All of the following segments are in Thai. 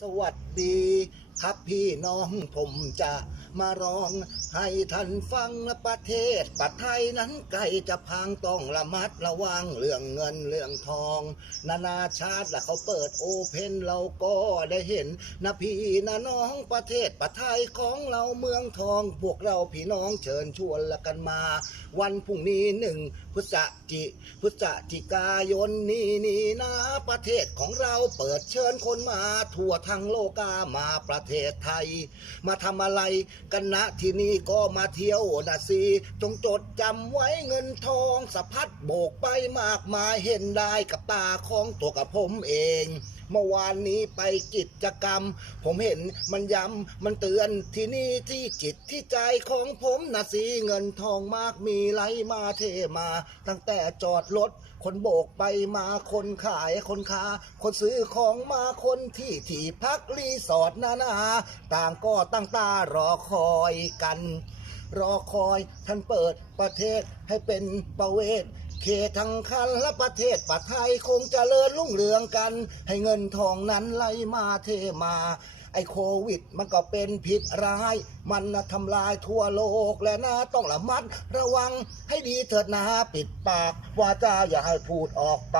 สวัสดี ครับพี่น้องผมจะมาร้องให้ท่านฟังละประเทศประไทยนั้นไกลจะพังต้องระมัดระวังเรื่องเงินเรื่องทอง นานาชาติละเขาเปิดโอเพนเราก็ได้เห็นนะพี่นะน้องประเทศประไทยของเราเมืองทอง พวกเราพี่น้องเชิญชวนละกันมา วันพรุ่งนี้หนึ่งพฤศจิพฤศจิกายนนี้นี่นะประเทศของเราเปิดเชิญคนมาทั่วทั้งโลกามาประเทศไทย มาทำอะไรกันนะที่นี่ก็มาเที่ยวนะสิจงจดจำไว้เงินทองสะพัดโบกไปมากมายเห็นได้กับตาของตัวกับผมเอง เมื่อวานนี้ไปกิจกรรม ผมเห็นมันย้ำมันเตือนที่นี่ที่จิตที่ใจของผมนะสิเงินทองมากมีไหลมาเทมา ตั้งแต่จอดรถคนโบกไปมาคนขายคนค้า คนซื้อของมาคนที่ที่พักรีสอร์ทนานาต่างก็ตั้งตารอคอยกัน รอคอยท่านเปิดประเทศให้เป็นประเวศ เขตทั้งคันและประเทศประไทยคงเจริญรุ่งเรืองกัน ให้เงินทองนั้นไหลมาเทมา ไอโควิดมันก็เป็นพิษร้าย มันนะทำลายทั่วโลกและนะต้องระมัดระวังให้ดีเถิดนะปิดปากว่าจาอย่าให้พูดออกไป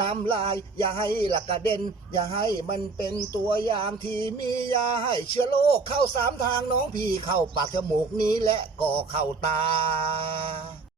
น้ำลายอย่าให้หลักกระเด็น อย่าให้มันเป็นตัวอย่างที่มียาให้เชื้อโรคเข้าสามทางน้องพี่เข้าปากจมูกนี้และก็เข้าตา